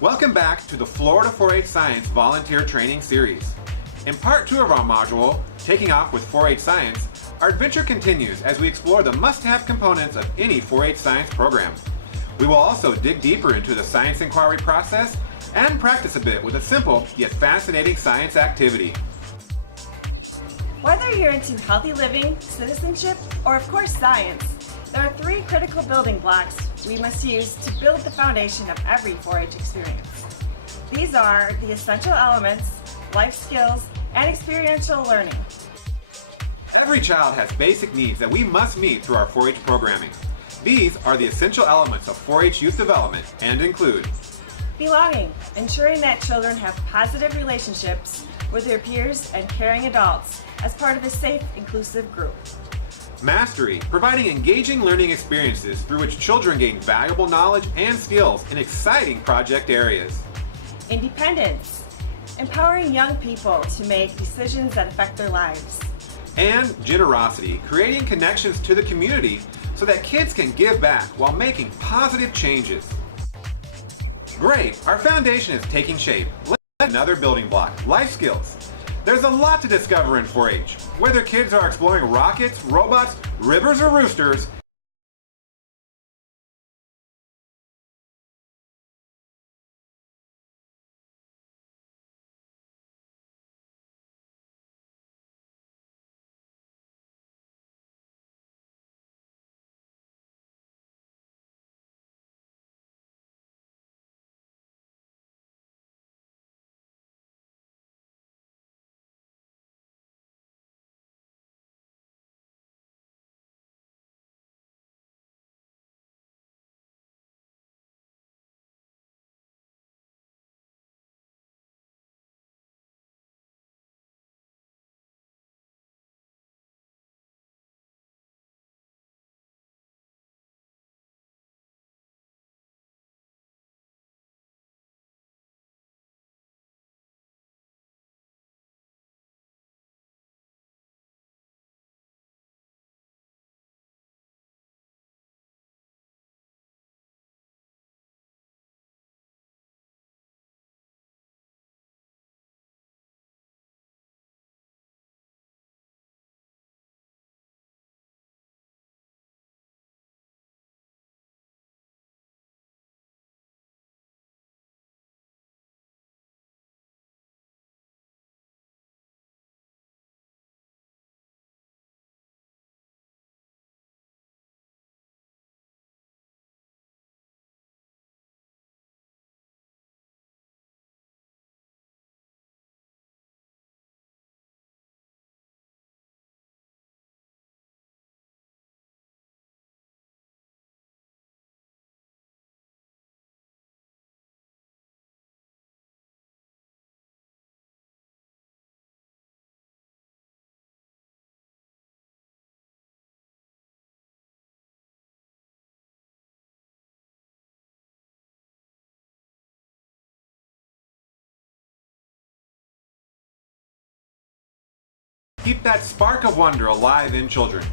Welcome back to the Florida 4-H Science Volunteer Training Series. In part 2 of our module, Taking Off with 4-H Science, our adventure continues as we explore the must-have components of any 4-H Science program. We will also dig deeper into the science inquiry process and practice a bit with a simple yet fascinating science activity. Whether you're into healthy living, citizenship, or of course science, there are 3 critical building blocks we must use to build the foundation of every 4-H experience. These are the essential elements, life skills, and experiential learning. Every child has basic needs that we must meet through our 4-H programming. These are the essential elements of 4-H youth development and include Belonging, ensuring that children have positive relationships with their peers and caring adults as part of a safe, inclusive group. Mastery, providing engaging learning experiences through which children gain valuable knowledge and skills in exciting project areas. Independence, empowering young people to make decisions that affect their lives. And generosity, creating connections to the community so that kids can give back while making positive changes. Great, our foundation is taking shape. Let's add another building block, life skills. There's a lot to discover in 4-H. Whether kids are exploring rockets, robots, rivers, or roosters, keep that spark of wonder alive in children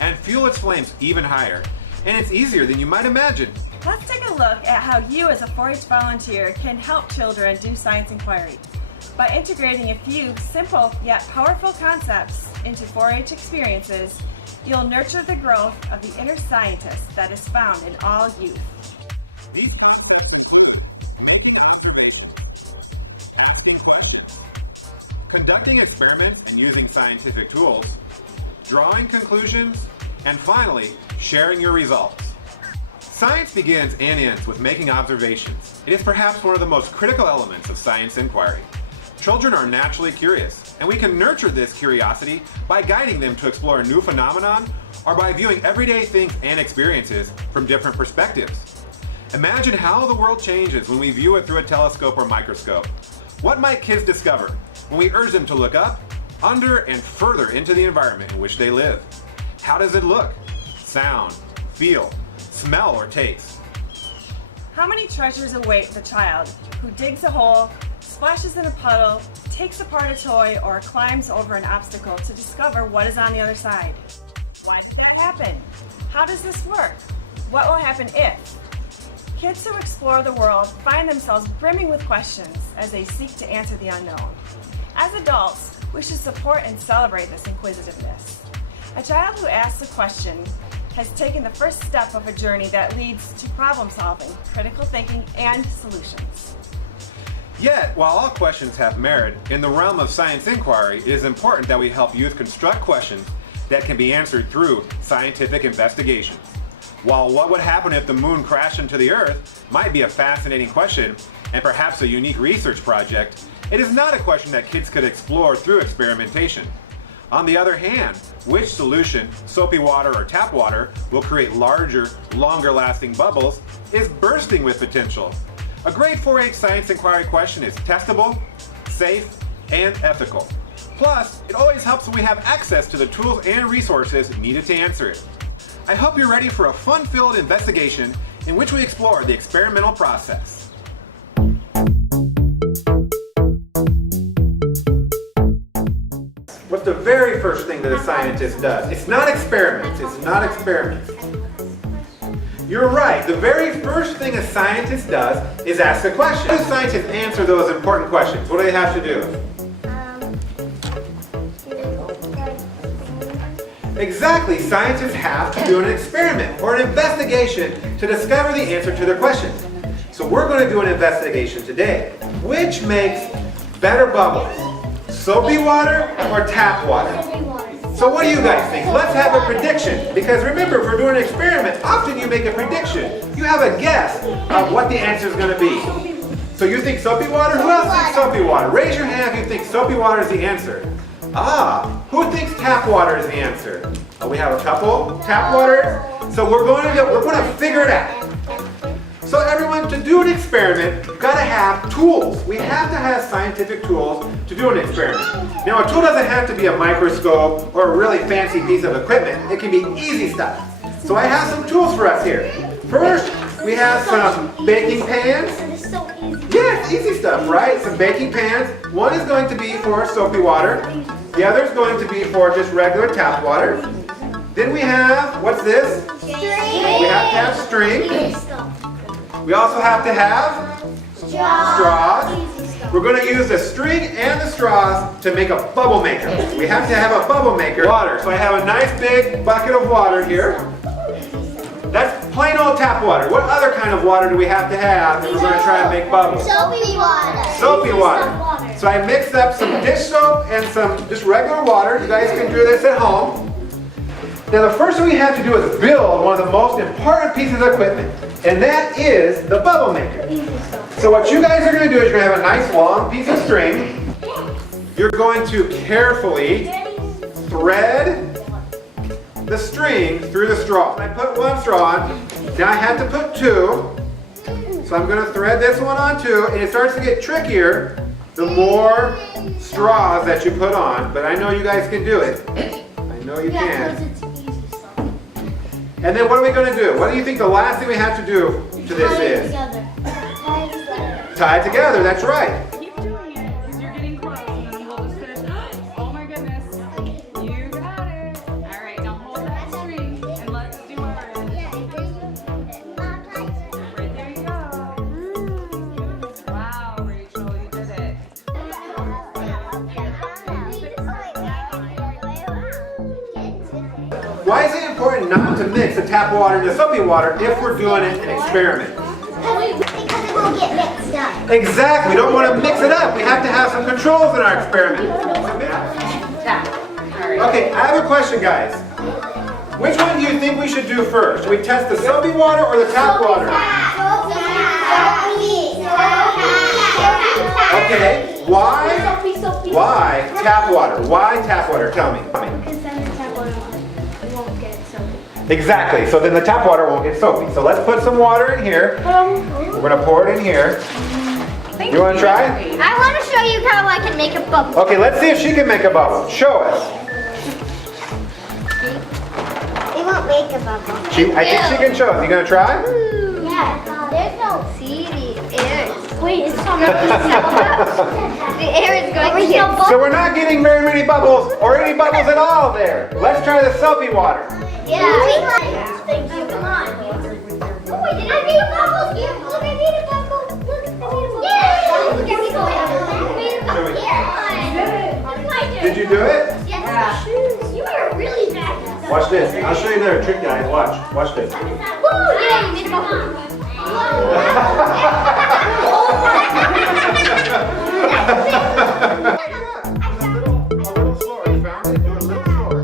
and fuel its flames even higher. And it's easier than you might imagine. Let's take a look at how you as a 4-H volunteer can help children do science inquiry. By integrating a few simple yet powerful concepts into 4-H experiences, you'll nurture the growth of the inner scientist that is found in all youth. These concepts include making observations, asking questions, conducting experiments and using scientific tools, drawing conclusions, and finally, sharing your results. Science begins and ends with making observations. It is perhaps one of the most critical elements of science inquiry. Children are naturally curious, and we can nurture this curiosity by guiding them to explore a new phenomenon or by viewing everyday things and experiences from different perspectives. Imagine how the world changes when we view it through a telescope or microscope. What might kids discover when we urge them to look up, under, and further into the environment in which they live? How does it look, sound, feel, smell, or taste? How many treasures await the child who digs a hole, splashes in a puddle, takes apart a toy, or climbs over an obstacle to discover what is on the other side? Why did that happen? How does this work? What will happen if? Kids who explore the world find themselves brimming with questions as they seek to answer the unknown. As adults, we should support and celebrate this inquisitiveness. A child who asks a question has taken the first step of a journey that leads to problem solving, critical thinking, and solutions. Yet, while all questions have merit, in the realm of science inquiry, it is important that we help youth construct questions that can be answered through scientific investigations. While what would happen if the moon crashed into the Earth might be a fascinating question and perhaps a unique research project, it is not a question that kids could explore through experimentation. On the other hand, which solution, soapy water or tap water, will create larger, longer-lasting bubbles is bursting with potential. A great 4-H science inquiry question is testable, safe, and ethical. Plus, it always helps when we have access to the tools and resources needed to answer it. I hope you're ready for a fun-filled investigation in which we explore the experimental process. What's the very first thing that a scientist does? It's not experiments. It's not experiments. You're right. The very first thing a scientist does is ask a question. How do scientists answer those important questions? What do they have to do? Exactly. Scientists have to do an experiment or an investigation to discover the answer to their questions. So we're going to do an investigation today. Which makes better bubbles? Soapy water or tap water? So what do you guys think? Let's have a prediction. Because remember, if we're doing an experiment, often you make a prediction. You have a guess of what the answer is going to be. So you think soapy water? Who else thinks soapy water? Raise your hand if you think soapy water is the answer. Ah, who thinks tap water is the answer? We have a couple tap waters. So we're going to figure it out. So everyone, to do an experiment, you've got to have tools. We have to have scientific tools to do an experiment. Now, a tool doesn't have to be a microscope or a really fancy piece of equipment. It can be easy stuff. So I have some tools for us here. First, we have some baking pans. Yeah, it's easy stuff, right? Some baking pans. One is going to be for soapy water. The other is going to be for just regular tap water. Then we have, what's this? String. We have to have string. We also have to have straws. We're going to use the string and the straws to make a bubble maker. We have to have a bubble maker. Water. So I have a nice big bucket of water here. That's plain old tap water. What other kind of water do we have to have if we're going to try and make bubbles? Soapy water. Soapy water. So I mixed up some dish soap and some just regular water. You guys can do this at home. Now the first thing we have to do is build one of the most important pieces of equipment, and that is the bubble maker. So what you guys are going to do is you're going to have a nice long piece of string. You're going to carefully thread the string through the straw. I put one straw on. Now I have to put two. So I'm going to thread this one on too, and it starts to get trickier the more straws that you put on, but I know you guys can do it. I know you can. And then what are we going to do? What do you think the last thing we have to do to this is? Tie it together, that's right. Keep doing it, because you're getting close, and then we'll just finish. Oh my goodness. You got it. All right, now hold that string, and let's do ours. Right there you go. Wow, Rachel, you did it. Why is it important not to mix the tap water and the soapy water if we're doing an experiment? Because it will get mixed up. Exactly, we don't want to mix it up. We have to have some controls in our experiment. Okay, I have a question, guys. Which one do you think we should do first? Should we test the soapy water or the tap water? Okay, why tap water? Why tap water? Tell me. Because then the tap water won't get soapy. Exactly, so then the tap water won't get soapy. So let's put some water in here. We're going to pour it in here. You want to try? I want to show you how I can make a bubble. Okay, let's see if she can make a bubble. Show us. It won't make a bubble. I think she can show us. You going to try? Yeah, there's no see the air. Wait, it's not the air is going to get So we're not getting very many bubbles or any bubbles at all there. Let's try the soapy water. Yeah. Thank you. Come on. Oh, I didn't make bubbles. Watch this. I'll show you another trick, guys. Watch this. Woo! Yeah, you made a bubble. A little slower. You found it? Do it a little slower.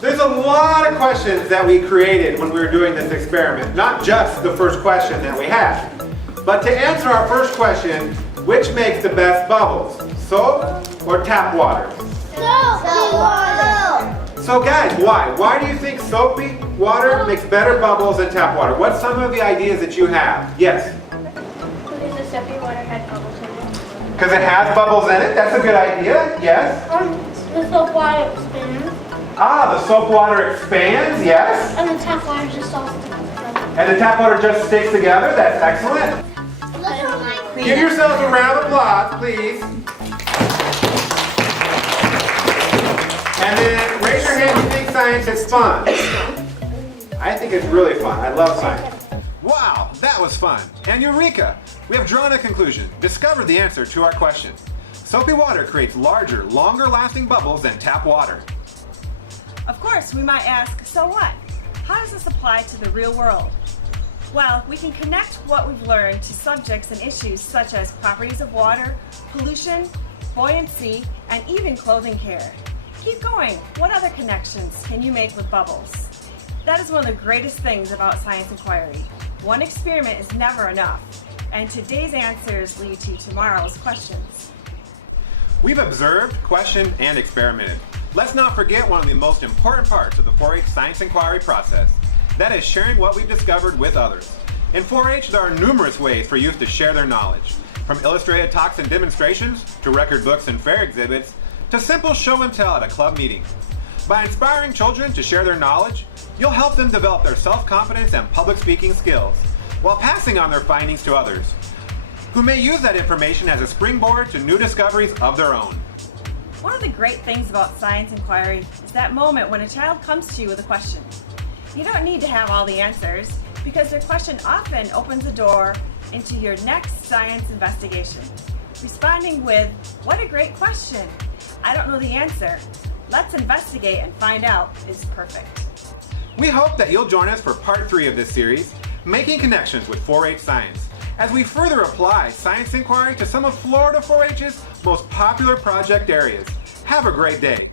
There's a lot of questions that we created when we were doing this experiment, not just the first question that we had. But to answer our first question, which makes the best bubbles, soap or tap water? So guys, why? Why do you think soapy water makes better bubbles than tap water? What's some of the ideas that you have? Yes? Because the soapy water had bubbles in it. Because it has bubbles in it? That's a good idea. Yes? The soap water expands. Ah, the soap water expands, yes? And the tap water just all sticks together. And the tap water just sticks together? That's excellent. Give yourselves a round of applause, please. And then raise your hand if you think science is fun. I think it's really fun. I love science. Wow, that was fun. And Eureka! We have drawn a conclusion, discovered the answer to our question. Soapy water creates larger, longer lasting bubbles than tap water. Of course, we might ask, so what? How does this apply to the real world? Well, we can connect what we've learned to subjects and issues such as properties of water, pollution, buoyancy, and even clothing care. Keep going. What other connections can you make with bubbles? That is one of the greatest things about science inquiry. One experiment is never enough, and today's answers lead to tomorrow's questions. We've observed, questioned, and experimented. Let's not forget one of the most important parts of the 4-H science inquiry process. That is sharing what we've discovered with others. In 4-H, there are numerous ways for youth to share their knowledge. From illustrated talks and demonstrations, to record books and fair exhibits, to simple show and tell at a club meeting. By inspiring children to share their knowledge, you'll help them develop their self-confidence and public speaking skills, while passing on their findings to others, who may use that information as a springboard to new discoveries of their own. One of the great things about science inquiry is that moment when a child comes to you with a question. You don't need to have all the answers, because their question often opens the door into your next science investigation. Responding with, "What a great question! I don't know the answer. Let's investigate and find out," is perfect. We hope that you'll join us for part 3 of this series, Making Connections with 4-H Science, as we further apply science inquiry to some of Florida 4-H's most popular project areas. Have a great day.